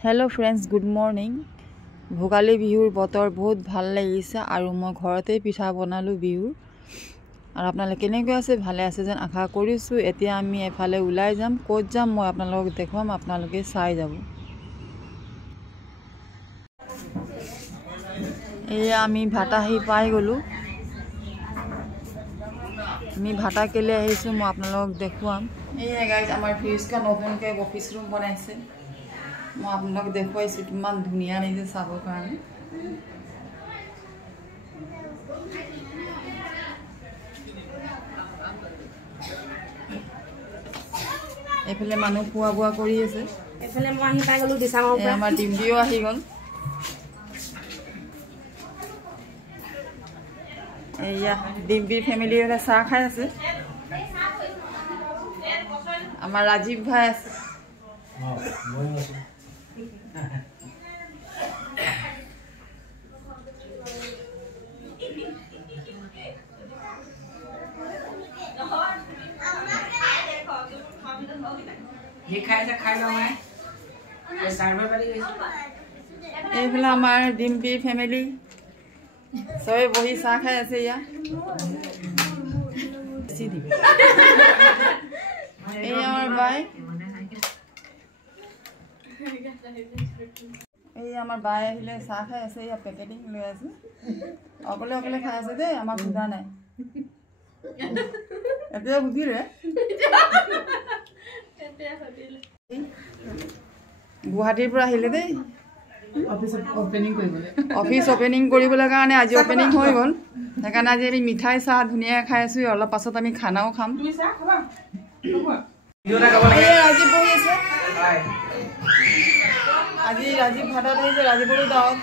Hello friends good morning Bhogali बिहुर बतर बहुत ভাল লাগিছে আৰু মই ঘৰতে পিঠা বনালো বিহুৰ আৰু আপোনালোকে কেনেকৈ আছে ভালে আছে যেন আশা কৰিছো এতিয়া আমি এফালে উলাই যাম ক'ত যাম মই আপোনালোকক দেখুৱাম আপোনালোকে চাই যাব এয়া আমি ভাটাহি পাই গলো আমি ভাটা কেলে আহিছো মই আপোনালোকক দেখুৱাম এয়া গাইজ আমাৰ ফ্ৰিজকা নতুনকৈ অফিস ৰুম বনাইছে মই আপোনাক দেখুৱাইছো কিমান ধুনিয়া লাগিছে চাবৰ কাৰণে এফালে মানুহ খোৱা বোৱা কৰি আছে এফালে মই আহি পাই গলো দিছাঙৰ পৰা আমাৰ ডিম্বিও আহি গল এয়া ডিম্বিৰ ফ্যামিলি হলে চাহ খাই আছে আমাৰ ৰাজীৱ ভাই আছে ये खाए से खाए लो मैं ये सर्वर वाली এইফালে আমাৰ ডিম্বি ফ্যামিলি সবে বহি চাহ খাই আছে ইয়া এই আমাৰ বাই এই আমাৰ বাই আহিলে চাহ খাই আছে ইয়া পেকেটিং লৈ আছে অকলে অকলে খাই আছে দেই আমাক সুধা নাই এতিয়া বুজিলে গুৱাহাটীৰ পৰা আহিলে দেই অফিস ওপেনিং কৰিবলৈ কাৰণে আজি ওপেনিং হৈ গল সেইকাৰণে আজি আমি মিঠাই চাহ ধুনিয়া খাই আছো অলপ পাছত আমি খানাও খাম আজি বহি আছে আজি ৰাজীৱ ভাটাত আহিছে ৰাজীৱৰো দাওত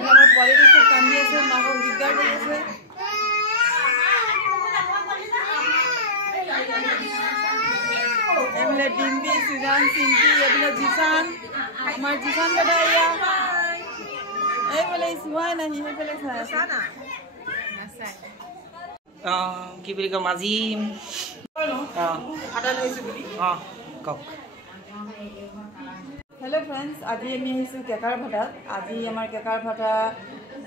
আমাৰ পোৱালিটো খুব কান্দি আছে মাকক দিগদাৰ কৰি আছে এমলে ডিম্বি সুজান সিংকি এমলে জিসান আমার জিসান বেটা ইয়া এই বলে সুহাই নাহি হে বলে সানা কি বুলি কম আজি আটা লৈছো বুলি কক हेलो फ्रेंड्स আজি আমি আহিছো কেকাৰ ভাটাত আজি আমাৰ কেকাৰ ভাটা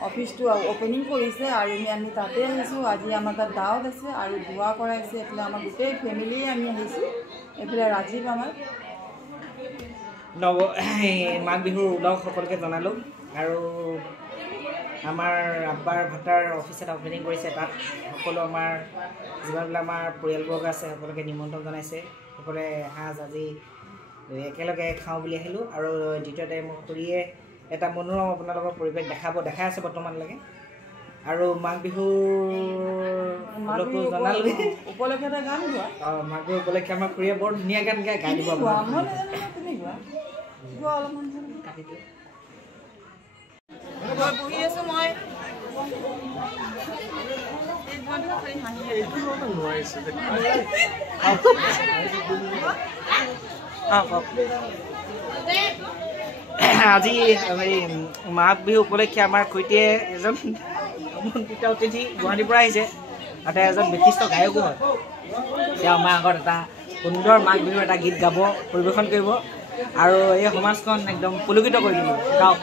অফিসটো ওপেনিং কৰিছে আৰু আমি তাতে আহিছো আজি আমাৰ তাত দাওত আছে আৰু দুৱা কৰাইছে এফালে আমাৰ গোটেই ফ্যামিলি আমি আহিছো এফালে ৰাজীৱ আমাৰ নব মাঘ বিহুৰ উলক সকলকে জনালো আৰু আমাৰ আব্বাৰ ভাটাৰ অফিস এটা ওপেনিং কৰিছে তাত সকলো আমাৰ যিমানবিলাক আমাৰ পৰিয়ালবৰ্গ আছে সকলোকে নিমন্ত্ৰণ জনাইছে সকলে হাজ আজি একেলগে খাওঁ বুলি আহিলো আৰু দ্বিতীয়তে মই খুৰীয়ে এটা মনোৰম আপোনালোকৰ পৰিৱেশ দেখাই আছে বৰ্তমানলৈকে আৰু মাঘ বিহুৰ লোকো জনালো উপলক্ষে এটা গান গোৱা মাঘ বিহু উপলক্ষে আমাৰ খুৰীয়ে বৰ ধুনীয়া গান গাই দিব বহি আছো মই আজি মাঘ বিহু উপলক্ষে আমাৰ খুৰীটিয়ে এজন আমন্ত্ৰিত অতিথি গুৱাহাটীৰ পৰা আহিছে তাতে এজন বিশিষ্ট গায়কো হয় তেওঁ আমাৰ আগত এটা সুন্দৰ মাঘ বিহুৰ এটা গীত গাব পৰিৱেশন কৰিব আৰু এই সমাজখন একদম পুলকিত কৰি দিব গাওক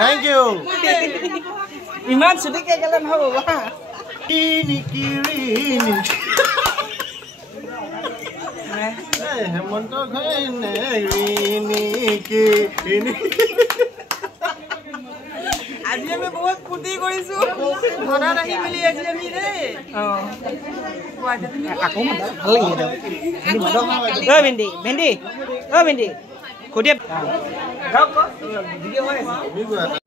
Thank you. ইমান ছুটিকে গেলে নহ'ব বা হেমন্ত আজি আমি বহুত ফূৰ্তি কৰিছো ঘৰত আহি মেলি আজি আমি দেই আকৌ ভাল লাগিলে ভেন্দি খুদিয়ে ভিডিঅ' হৈ আছে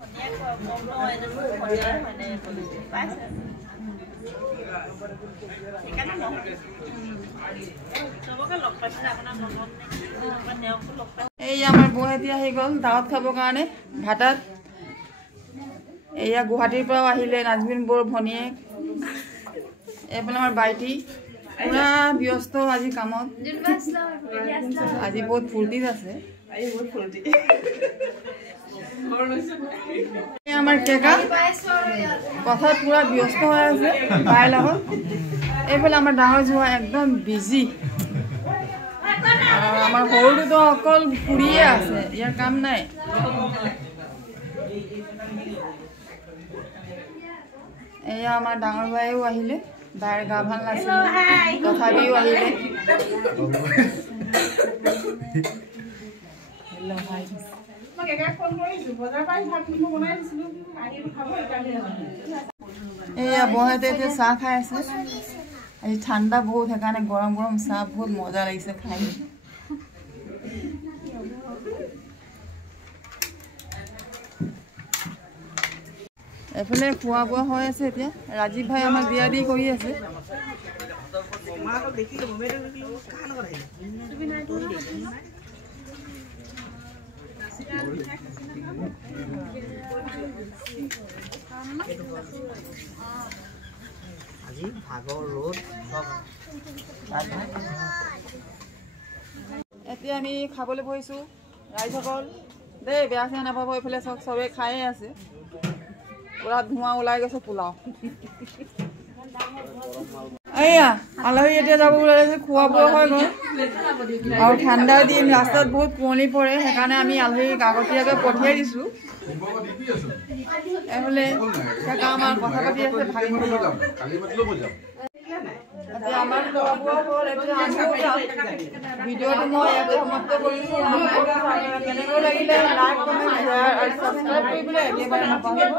এই আমাৰ বৌহেতি আহি গল দাওত খাবৰ কাৰণে ভাটাত এয়া গুৱাহাটীৰ পৰা আহিলে নাজমিন বৰ ভনীয়েক এফালে আমাৰ বাইটি পুৰা ব্যস্ত আজি কামত আজি বহুত ফুৰ্তিত আছে আমাৰ কেকা কথাত পুৰা ব্যস্ত হৈ আছে বাৰ লগত। এইফালে আমাৰ ডাঙৰ জোঁৱাই একদম বিজি। আৰু আমাৰ সৰুটোতো অকল ফুৰিয়ে আছে, ইয়াৰ কাম নাই। এয়া আমাৰ ডাঙৰ ভাইও আহিলে, বাৰ গা ভাল নাছিলে তথাপিও আহিলে। এয়া বহাতে এতিয়া চাহ খাই আছে। আজি ঠাণ্ডা বহুত, সেইকাৰণে গৰম গৰম চাহ বহুত মজা লাগিছে খাই। এফালে খোৱা বোৱা হৈ আছে। এতিয়া ৰাজীৱ ভাই আমাৰ বিয়া দি কৰি আছে। এতিয়া আমি খাবলৈ বহিছোঁ ৰাইজসকল দেই, বেয়া চেয়া নাপাব। এইফালে চবেই খায়ে আছে, পুৰা ধোঁৱা ওলাই গৈছে পোলাও। এয়া আলহী এতিয়া যাব ওলাইছে, খোৱা বোৱা হৈ গ'ল। আৰু ঠাণ্ডাৰ দিন, ৰাস্তাত বহুত কুঁৱলী পৰে, সেইকাৰণে আমি আলহীক আগতীয়াকৈ পঠিয়াই দিছোঁ। এইফালে আমাৰ কথা পাতি আছে এতিয়া আমাৰ খোৱা বোৱা হ'ল। এতিয়া ভিডিঅ'টো মই ইয়াতে সমাপ্ত কৰিছোঁ। কেনেকৈ লাগিলে লাইক, কমেণ্ট, শ্বেয়াৰ আৰু ছাবস্ক্ৰাইব কৰিবলৈ একেবাৰে নাপাহৰিব।